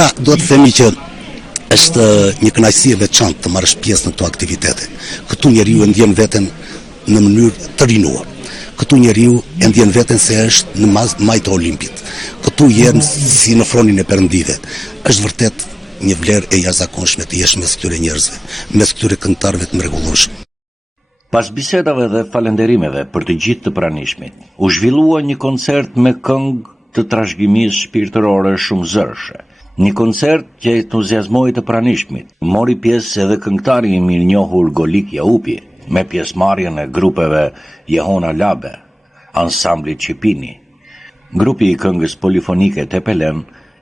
Pra, do të themi që është një kënaqësi e veçantë të marrësh pjesë në këto aktivitete. Këtu njeriu e ndjen veten në mënyrë të rinuar. Këtu njeriu e ndjen veten se është në majtë të Olimpit. Këtu jenë si në fronin e Perëndive. Është vërtet një vlerë e jashtëzakonshme të jesh mes këtyre njerëzve, mes këtyre këngëtarëve të mrekullueshëm. Pas bisedave dhe falënderimeve për të gjithë të pranishmit, u zhvillua një koncert me këngë të trashëgimisë shpirtërore shumë zërshe. Një koncert që entuziazmoi të pranishmit. Mori pjesë edhe këngëtari i mirënjohur Golik Jaupi, me pjesëmarrjen e grupeve Jehona Labe, Ansambli Çipini, grupi i këngës polifonike Tepelen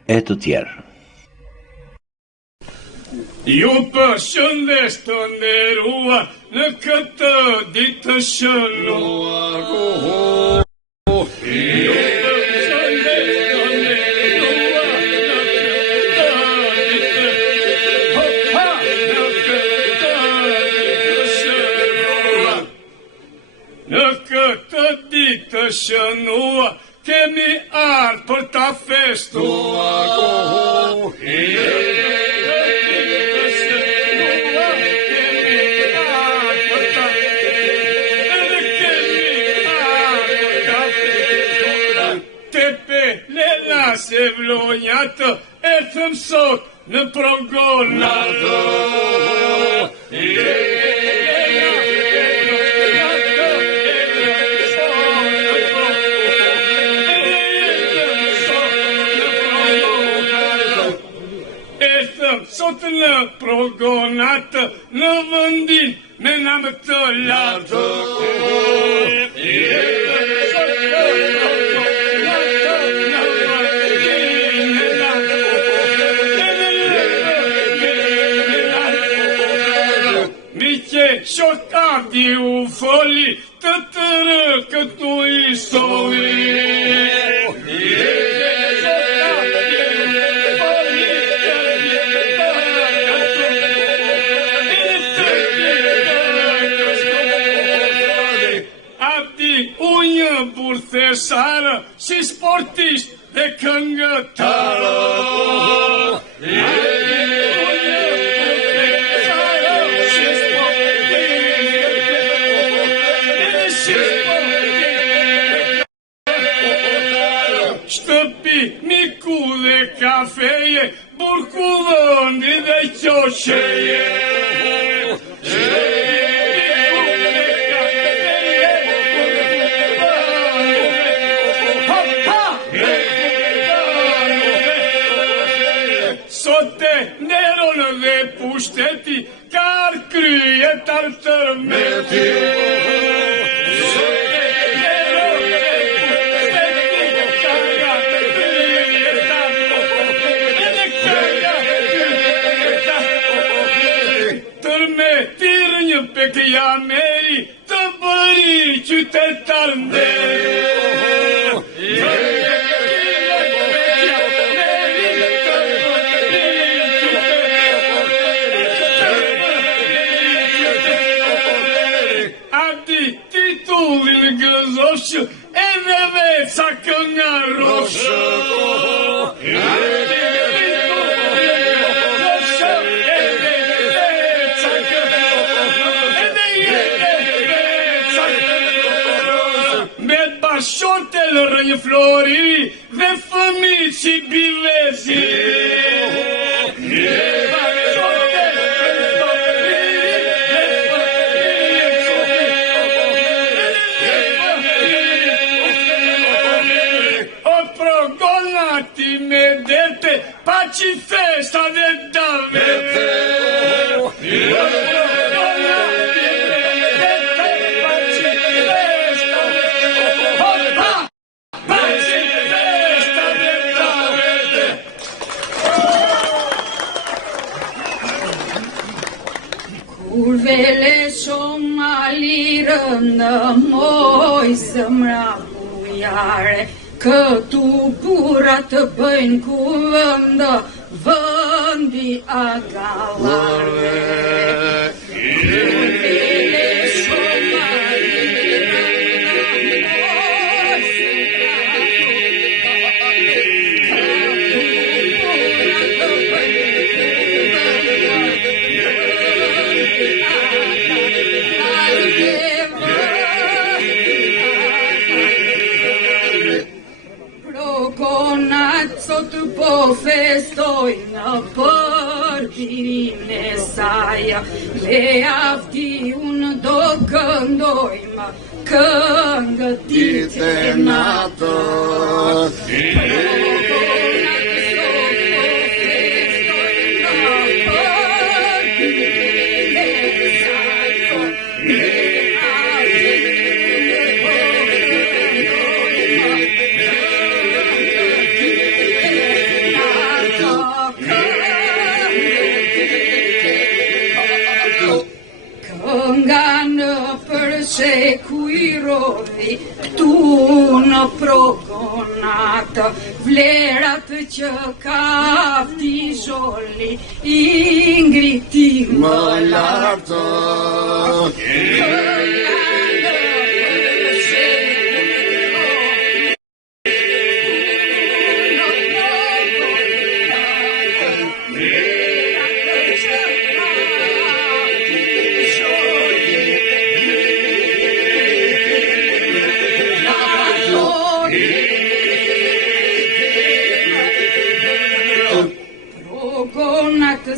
e të tjerë. Ju përshëndes të nderuar në këtë ditë të shënuar. Në këtë ditë të shënuar kemi ardhur për ta festuar. Se vlonjatë e thëm sot në progonatë. E thëm sot në progonatë në vendin me namë të lartë. Shortati u foli të tërë këtu histori. Abdi u një burthesarë si sportist dhe këngëtarë. Shtëpi, miku dhe kafeje, burkullëndi dhe qoqeje. Sote neron dhe pushteti, kar kryetar tërmeti. Pekja meri të bëri qytetar nderi. Abdi titullin gëzoshë edhe vetë sa kënga roshë. Shorte lërë një flori dhe fëmi që bilezi. O progonati me dete, pa që festa dhe davete. Vele shumë alirën në moj zëmra bujare, këtu burat të bëjnë kuvëndë, vëndi agallare. Vele shumë alirën në moj zëmra bujare, këtu burat të festojnë për birin e saj, me afti unë do këndojmë këngë ditë e natë. Kënga në përse kujrori, këtu në progonat, vlerat që kafti zholi, i ngriti më lartë.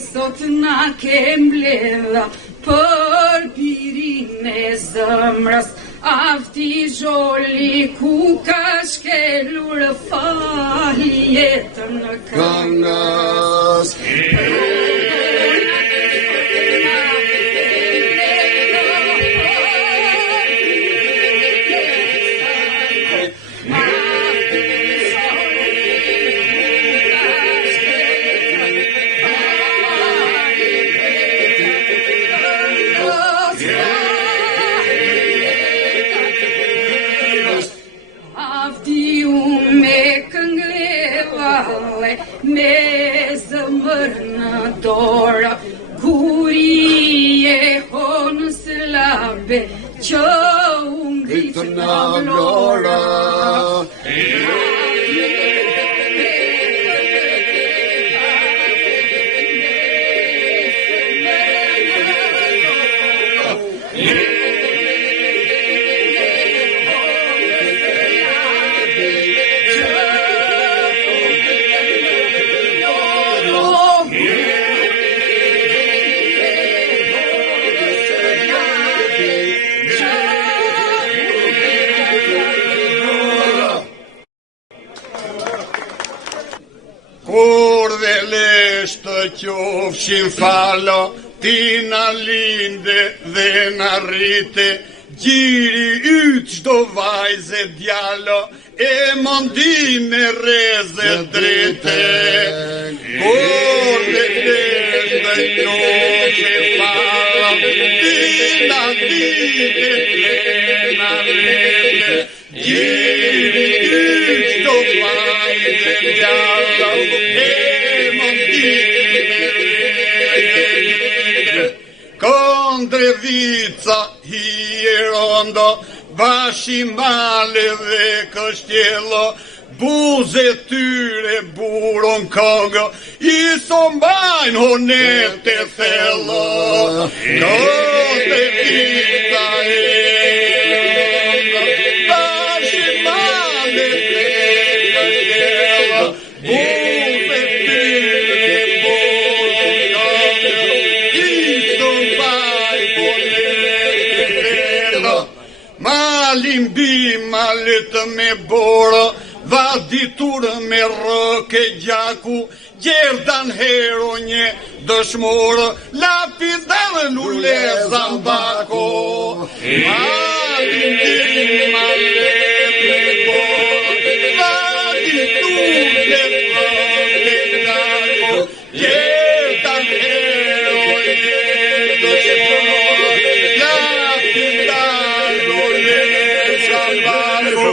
Sot na ke mbledha për birin e zëmrës, afti zholi ku ka shkelur fali jetën këngës. Me zëmër në dorë, guri e honë slabe, që u ngritë në vlorë. Kur dhe leshtë qofshin falo, ti na linde dhe na rrite, gjiri yt çdo vajze djalo, e mondi me reze drite. Kur dhe leshtë qofshin falo, ti na linde dhe na rrite, gjiri yt çdo vajze djalo, Kondrevica hi e rondo, bashi male dhe kështjelo, buze tyre buron këngë, i sombajnë honet e thello. Kondrevica e rondo, bashi male dhe kështjelo, buze tyre buron këngë, i sombajnë honet e thello. Malim bi malet me borë, vaditur me rëke gjaku, gjerdan heronje dëshmorë, lapidare lule zambako. Malim bi malet me borë, vaditur me rëke gjaku, gjerdan heronje dëshmorë, lapidare lule zambako.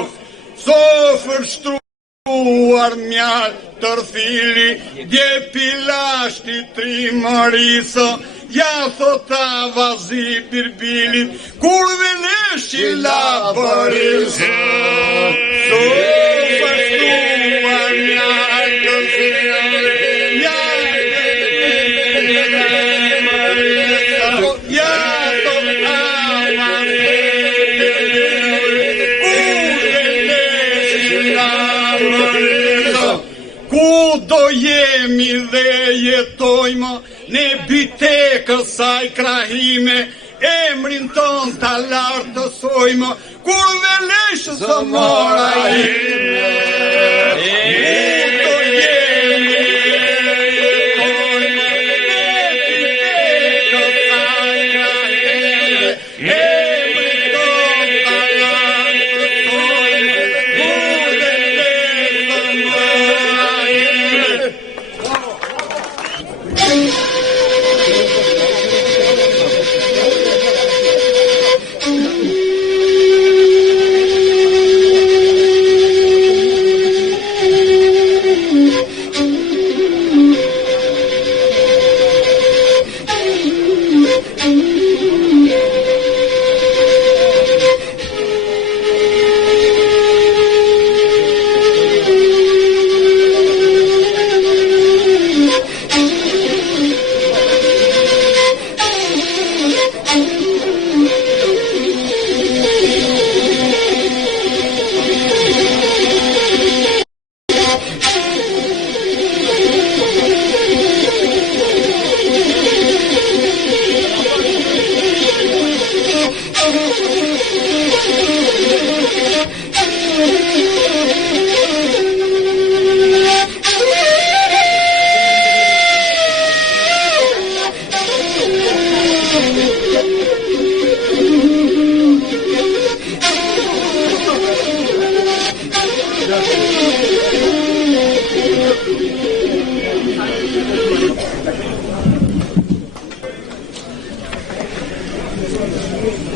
Sofër shtruar mjallë tërthili, dje pilashti trimërisë, ja thota vazi birbilit, kur veleshi la bërisë. Sofër shtruar mjallë tërthili, ja ku do jem jemi dhe jetojmë, ne bite kësaj krahime, emrin ton të lartësojmë, kur dhe leshës së mora ime.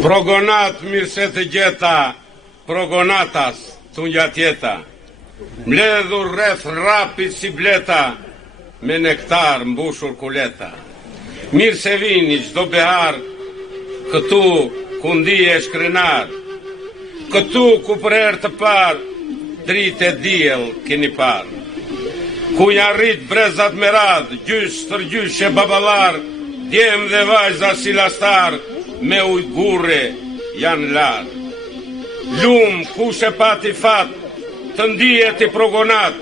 Progonat mirë se të gjeta, progonatas të njatjeta, mbledhur rreth rapit si bleta, me nektar mbushur kuleta. Mirë se vini çdo behar, këtu ku ndije shkrenar, këtu ku për herë të par, dritë e diell keni par. Ku janë rrit brezat me rad, gjysh tërgjysh e babalar, djem dhe vajza si lastar, me ujgure janë larë. Lumë kush e pati fat, të ndijet i progonat,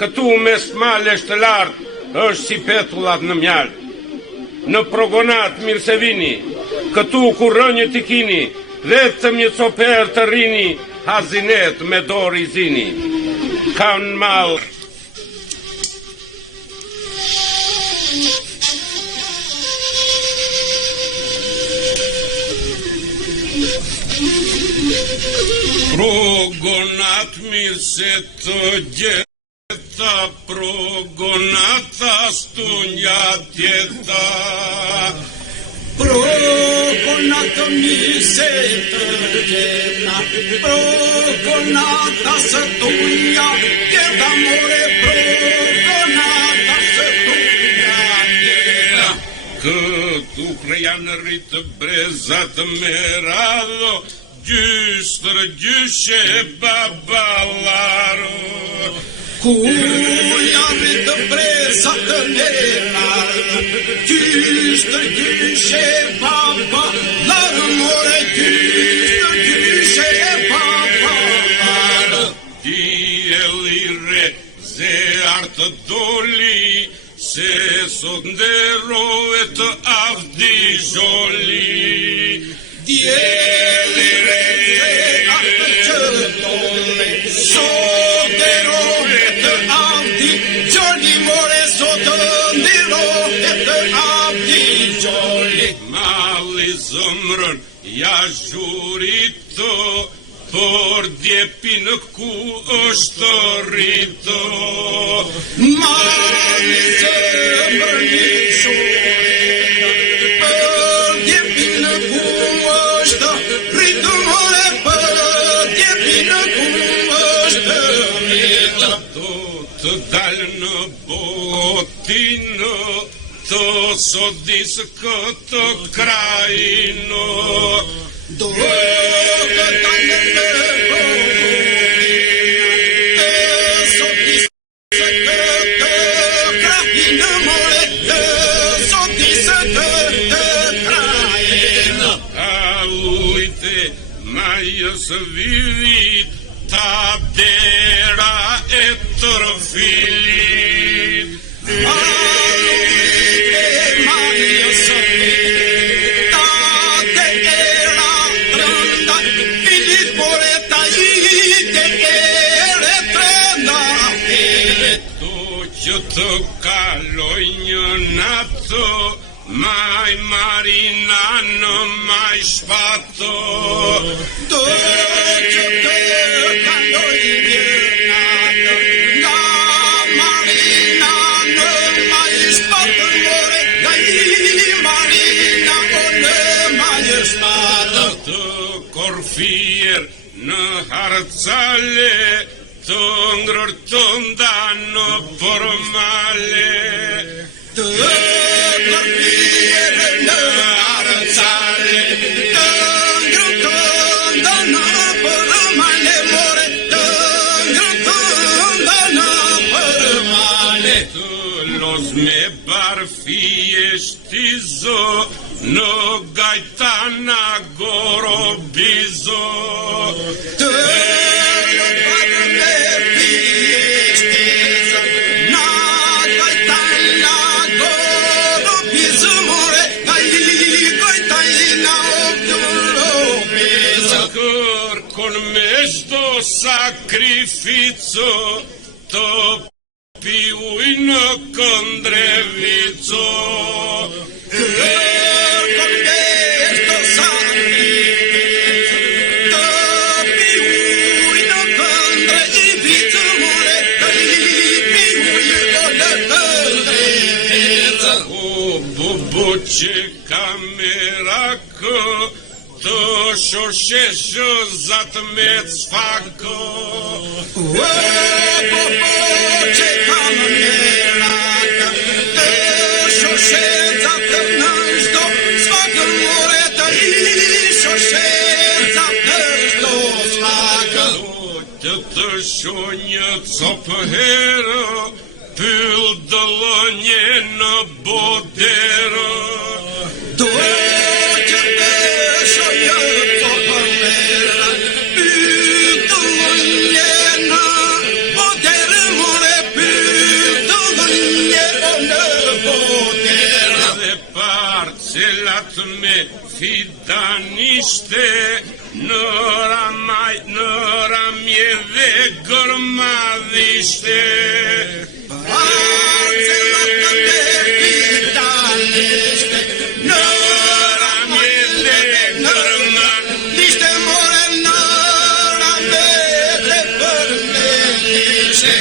këtu me smalesh të lartë, është si petullat në mjalë. Në progonat mirë se vini, këtu ku rënjët i kini, vetëm një coper të rini, hazinet me dorë i zini. Kanë malë. Progonat mirë se të gjeta, progonatas të njatjeta. Progonat mirë se të gjeta, progonatas të njatjeta, more progonatas të njatjeta. Këtu janë rritë brezat me radho, gjystër gjyshe babalaro. Ku janë rritë brezat me radho, gjystër gjyshe babalaro, more gjystër gjyshe babalaro. Dielli re ze artë doli, se sot nderohet avdi zholi. Dielli re artë qëtole, sot nderohet avdi zholi, more sot nderohet avdi zholi. Mali zëmrën ja zhurito, por djepin ku është rrito. Mali zëmrën i zhurito, por djepin ku është rrito, more për djepin ku është rrito. Do të dalë në botinë, të sodisë këtë krajino. Do të dalë në botinë, të sodisë këtë krajino, more të sodisë këtë krajino. A ujte majës vivit, ta dera e tërfilit. të kaloj një natë, maj marina në maj shpato. Do që të kaloj një natë, nga marina në maj shpato, more, nga i marina në maj shpato. Të korfier në harcale, të ngrërtonda në formale. Të korfier në harcale, të ngrërtonda në formale, more, të ngrërtonda në formale. Të los me barfie shtizo, në gajtana gorobizo. Të Con me sto sacrificio, to piuj në këndrevico. con me sto sacrificio, to piuj në këndrevico, more, piuj në këndrevico. O bubu që kamerakë, të shosheshë zatë me cfako. O popo që kamerakë, të shoshezat në shdo cfakë, more, të i shoshezat në shdo cfakë. Të shonjë copë herë, pyll dëllonje në bodero. Do që të shonjë copë herë, pyll dëllonje në bodero, more, pyll dëllonje në bodero. Dhe parcelat me fidanishte, në ramje dhe gërmadhishte. Parcelat me fidanishte, në ramje dhe gërmadhishte, more, në ramje dhe gërmadhishte.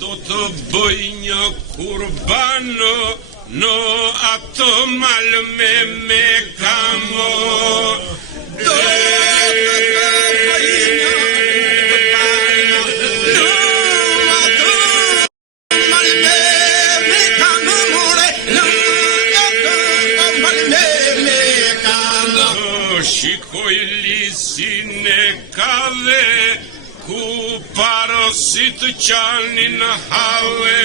Do të bëj një kurbano, në atë malme me kamo. Do të bëj një kurbano, në atë malme me kamo, more, në atë malme me kamo. Shikoj lisin e kave, ku parosit qanin have.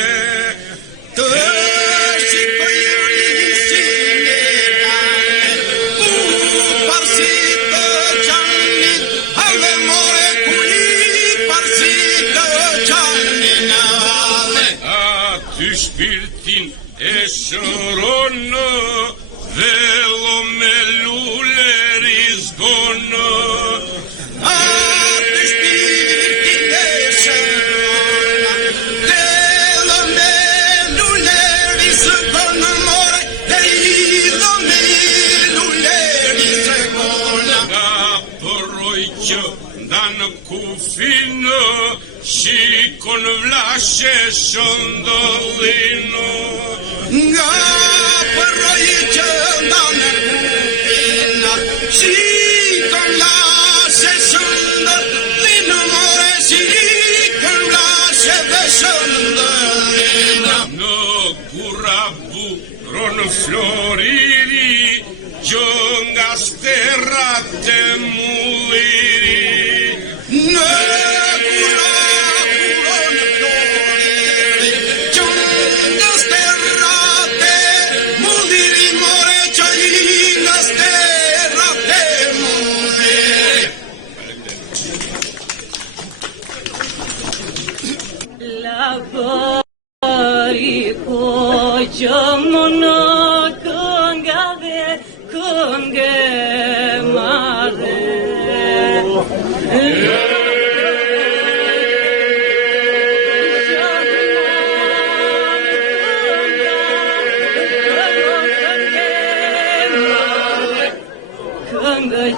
Të shikoj lisin e kave, ku parësit të qanin have, more, ku i parësit të qanin have. Aty shpirtin e shëronë, velo me lule rizgonë. Atë shpirtin e shëronë, velo me lule rizgonë, more, velo me lule rizgonë. Nga përroj që ndanë kufinë, shikon vlashe shëndolinë. Nga përroj që ndanë kufinë, shikon vlashe shëndolinë, more, shikon vlashe dhe shëndolinë. Në kurabu ronë floriri, që nga sterrat e mulliri. Në kuraburon floriri, që nga sterrate mulliri, more, që nga sterrate mulliri. La ko që më në kënga dhe kënge madhe.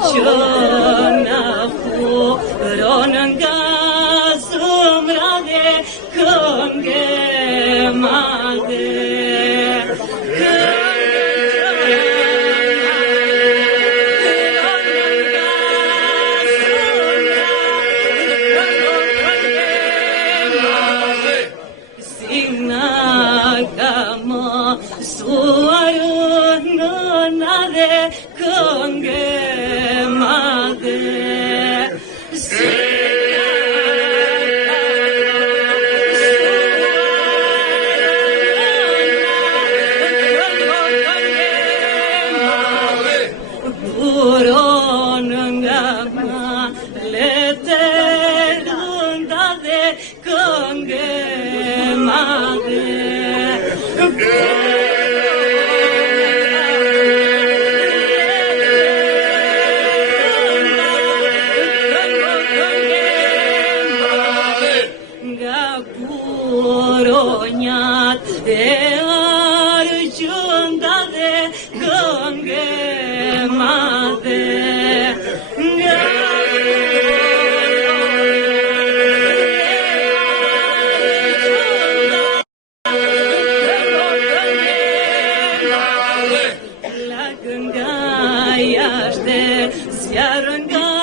që na furon nga zemra dhe këngë madhe. Këngë madhe. Buron nga malete lunda dhe këngë madhe. Ronjat e argjënda dhe këngë madhe. La kënga jashtë zjarën nga